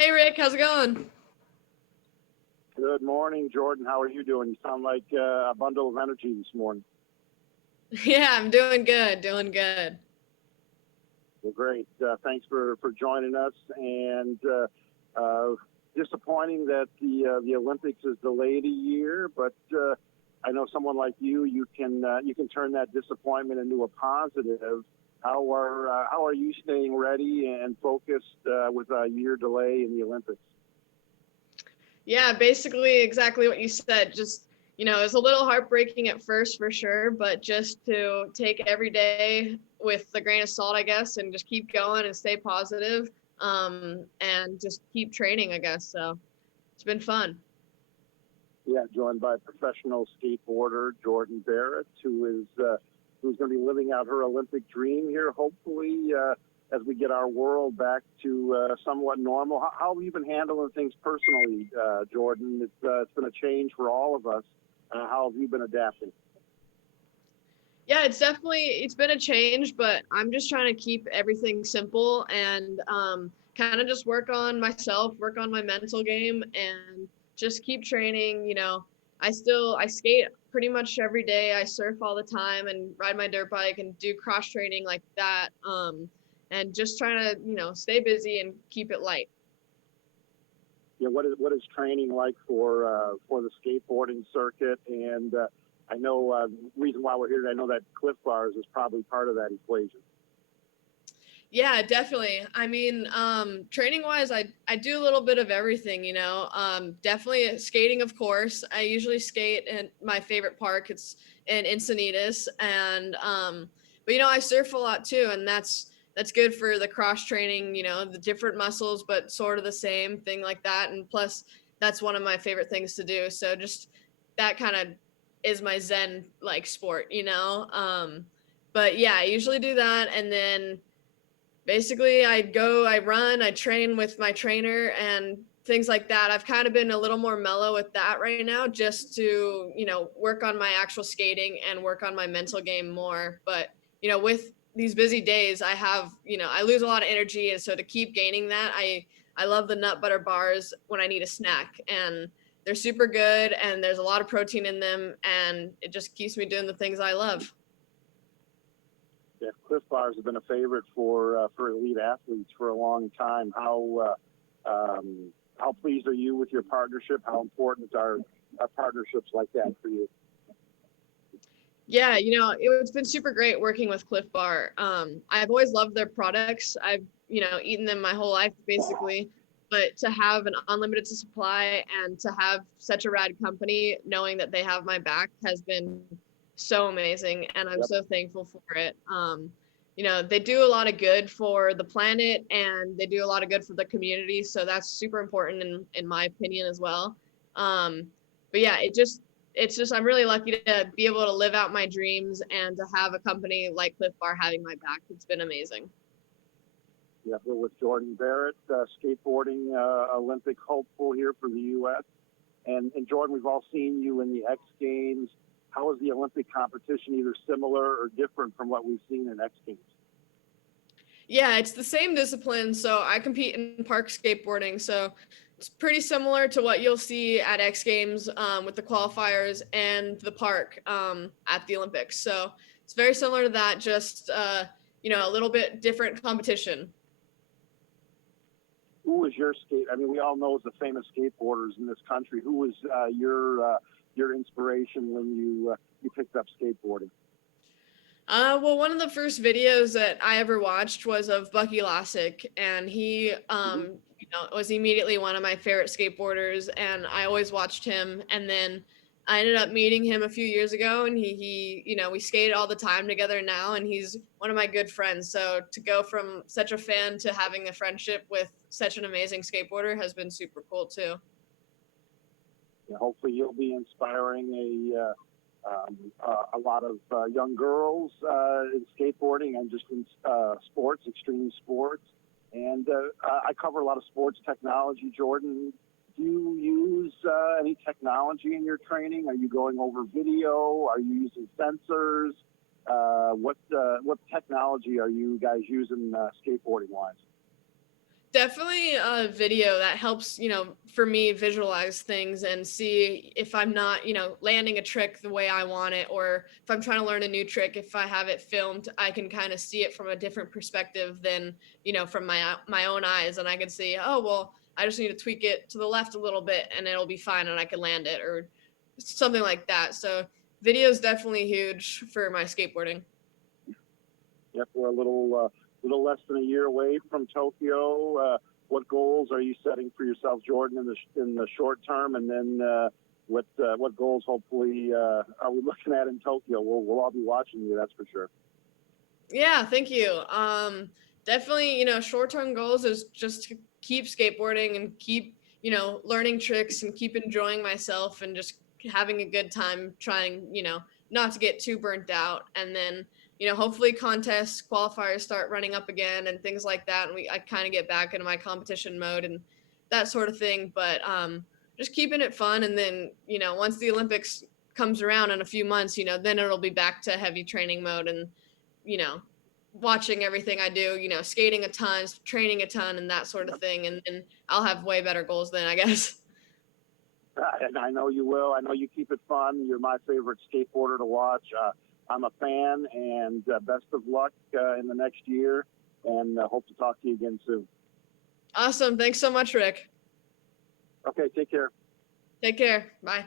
Hey Rick, how's it going? Good morning, Jordyn. How are you doing? You sound like a bundle of energy this morning. Yeah, I'm doing good, doing good. Well, great. Thanks for joining us. And disappointing that the Olympics is delayed a year, but I know someone like you can turn that disappointment into a positive. How are you staying ready and focused with a year delay in the Olympics? Yeah, basically exactly what you said. Just, it was a little heartbreaking at first for sure, but just to take every day with a grain of salt, I guess, and just keep going and stay positive, and just keep training, I guess. So it's been fun. Yeah, joined by professional skateboarder Jordyn Barratt, who's going to be living out her Olympic dream here, hopefully, as we get our world back to somewhat normal. How have you been handling things personally, Jordyn? It's been a change for all of us. How have you been adapting? Yeah, it's been a change, but I'm just trying to keep everything simple and kind of just work on myself, work on my mental game, and just keep training. I skate pretty much every day. I surf all the time and ride my dirt bike and do cross training like that. And just trying to stay busy and keep it light. Yeah, what is training like for the skateboarding circuit? And I know the reason why we're here. I know that Clif Bars is probably part of that equation. Yeah, definitely. I mean, training wise, I do a little bit of everything, definitely skating, of course. I usually skate in my favorite park. It's in Encinitas. And, but, I surf a lot too. And that's good for the cross training, the different muscles, but sort of the same thing like that. And plus, that's one of my favorite things to do. So just that kind of is my Zen like sport, but yeah, I usually do that. And then, basically I run, I train with my trainer and things like that. I've kind of been a little more mellow with that right now, just to work on my actual skating and work on my mental game more. But with these busy days, I lose a lot of energy, and so to keep gaining that, I love the nut butter bars when I need a snack, and they're super good and there's a lot of protein in them, and it just keeps me doing the things I love. Yeah, Cliff Bars have been a favorite for elite athletes for a long time. How pleased are you with your partnership? How important are partnerships like that for you? Yeah, it's been super great working with Clif Bar. I've always loved their products. I've, eaten them my whole life basically. But to have an unlimited supply and to have such a rad company, knowing that they have my back, has been so amazing. And I'm Yep. so thankful for it. They do a lot of good for the planet and they do a lot of good for the community. So that's super important in my opinion as well. Um, but yeah, it's just I'm really lucky to be able to live out my dreams and to have a company like Clif Bar having my back. It's been amazing. Yeah, we're with Jordyn Barratt, skateboarding Olympic hopeful here for the U.S. And Jordyn, we've all seen you in the X Games. How is the Olympic competition either similar or different from what we've seen in X Games? Yeah, it's the same discipline. So I compete in park skateboarding. So it's pretty similar to what you'll see at X Games, with the qualifiers and the park, at the Olympics. So it's very similar to that, just a little bit different competition. Who was your skate? I mean, we all know the famous skateboarders in this country. Who was your inspiration when you picked up skateboarding? Well, one of the first videos that I ever watched was of Bucky Lasek, and he, Mm-hmm. was immediately one of my favorite skateboarders, and I always watched him. And then I ended up meeting him a few years ago, and we skated all the time together now, and he's one of my good friends. So to go from such a fan to having a friendship with such an amazing skateboarder has been super cool too. Yeah, hopefully, you'll be inspiring a lot of young girls in skateboarding and just in sports, extreme sports. And I cover a lot of sports technology. Jordyn, do you use any technology in your training? Are you going over video? Are you using sensors? What technology are you guys using skateboarding wise? Definitely a video that helps, for me visualize things and see if I'm not, landing a trick the way I want it, or if I'm trying to learn a new trick, if I have it filmed, I can kind of see it from a different perspective than, from my own eyes, and I can see, oh, well, I just need to tweak it to the left a little bit and it'll be fine and I can land it, or something like that. So video is definitely huge for my skateboarding. Yep, we're a little less than a year away from Tokyo. What goals are you setting for yourself, Jordyn, in the short term, and then what goals hopefully are we looking at in Tokyo? We'll all be watching you, that's for sure. Yeah, thank you. Definitely, short-term goals is just to keep skateboarding and keep, learning tricks and keep enjoying myself and just having a good time trying, not to get too burnt out. And then, hopefully contests, qualifiers start running up again and things like that. And I kind of get back into my competition mode and that sort of thing. But just keeping it fun. And then, once the Olympics comes around in a few months, then it'll be back to heavy training mode and, you know, watching everything I do, skating a ton, training a ton, and that sort of thing. And then I'll have way better goals then, I guess. And I know you will. I know you keep it fun. You're my favorite skateboarder to watch. I'm a fan, and best of luck in the next year, and hope to talk to you again soon. Awesome. Thanks so much, Rick. Okay, take care. Take care. Bye.